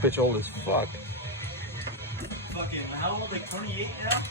bitch old as fuck. Fucking, how old? Like 28 now?